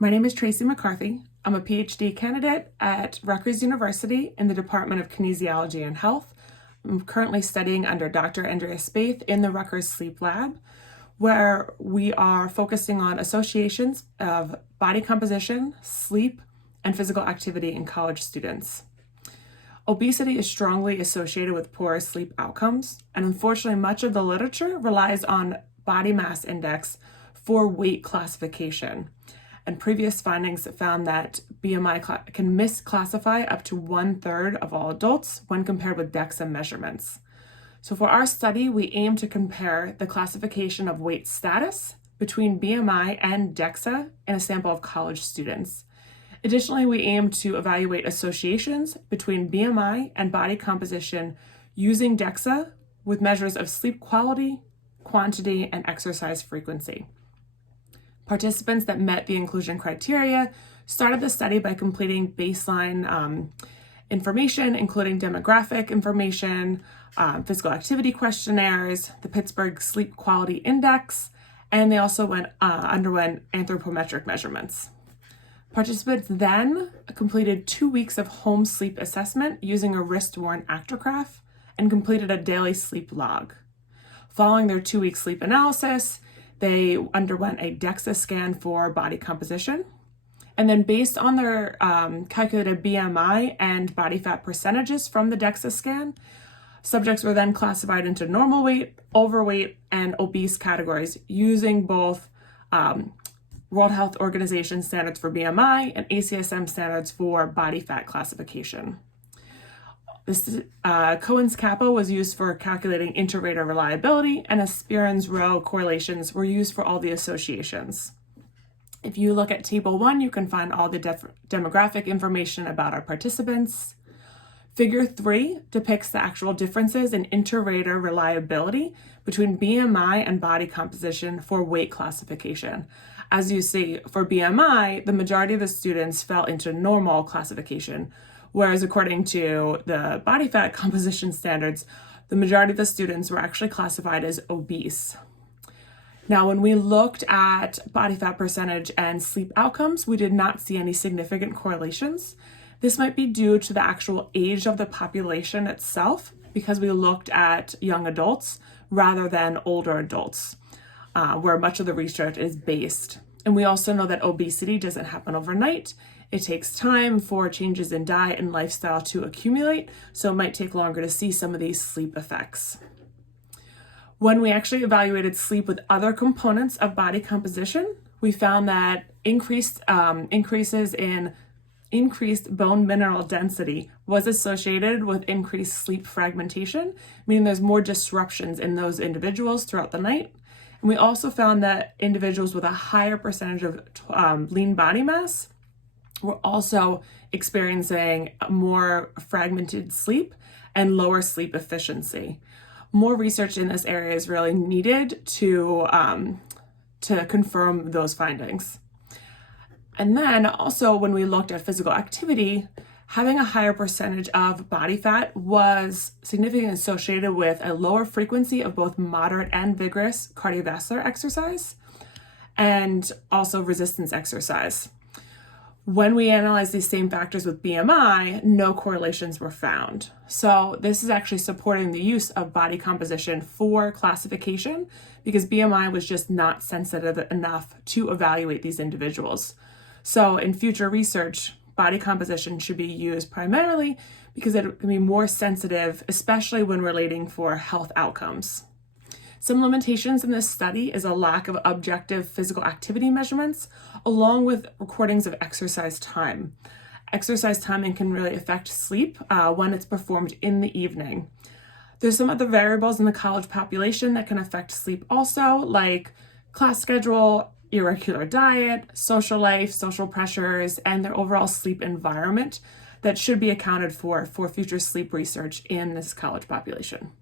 My name is Tracy McCarthy. I'm a PhD candidate at Rutgers University in the Department of Kinesiology and Health. I'm currently studying under Dr. Andrea Spaeth in the Rutgers Sleep Lab, where we are focusing on associations of body composition, sleep, and physical activity in college students. Obesity is strongly associated with poor sleep outcomes, and unfortunately, much of the literature relies on body mass index for weight classification. And previous findings found that BMI can misclassify up to 1/3 of all adults when compared with DEXA measurements. So for our study, we aim to compare the classification of weight status between BMI and DEXA in a sample of college students. Additionally, we aim to evaluate associations between BMI and body composition using DEXA with measures of sleep quality, quantity, and exercise frequency. Participants that met the inclusion criteria started the study by completing baseline information, including demographic information, physical activity questionnaires, the Pittsburgh Sleep Quality Index, and they also underwent anthropometric measurements. Participants then completed 2 weeks of home sleep assessment using a wrist-worn actigraph and completed a daily sleep log. Following their 2-week sleep analysis, they underwent a DEXA scan for body composition. And then based on their calculated BMI and body fat percentages from the DEXA scan, subjects were then classified into normal weight, overweight, and obese categories using both World Health Organization standards for BMI and ACSM standards for body fat classification. This Cohen's kappa was used for calculating inter-rater reliability, and Spearman's rho correlations were used for all the associations. If you look at Table 1, you can find all the demographic information about our participants. Figure 3 depicts the actual differences in inter-rater reliability between BMI and body composition for weight classification. As you see, for BMI, the majority of the students fell into normal classification, whereas according to the body fat composition standards, the majority of the students were actually classified as obese. Now, when we looked at body fat percentage and sleep outcomes, we did not see any significant correlations. This might be due to the actual age of the population itself, because we looked at young adults rather than older adults, where much of the research is based. And we also know that obesity doesn't happen overnight. It takes time for changes in diet and lifestyle to accumulate, so it might take longer to see some of these sleep effects. When we actually evaluated sleep with other components of body composition, we found that increases in increased bone mineral density was associated with increased sleep fragmentation, meaning there's more disruptions in those individuals throughout the night. And we also found that individuals with a higher percentage of lean body mass were also experiencing more fragmented sleep and lower sleep efficiency. More research in this area is really needed to confirm those findings. And then also when we looked at physical activity, having a higher percentage of body fat was significantly associated with a lower frequency of both moderate and vigorous cardiovascular exercise and also resistance exercise. When we analyzed these same factors with BMI, no correlations were found. So this is actually supporting the use of body composition for classification because BMI was just not sensitive enough to evaluate these individuals. So in future research, body composition should be used primarily because it can be more sensitive, especially when relating for health outcomes. Some limitations in this study is a lack of objective physical activity measurements, along with recordings of exercise time. Exercise timing can really affect sleep when it's performed in the evening. There's some other variables in the college population that can affect sleep also, like class schedule, irregular diet, social life, social pressures, and their overall sleep environment that should be accounted for future sleep research in this college population.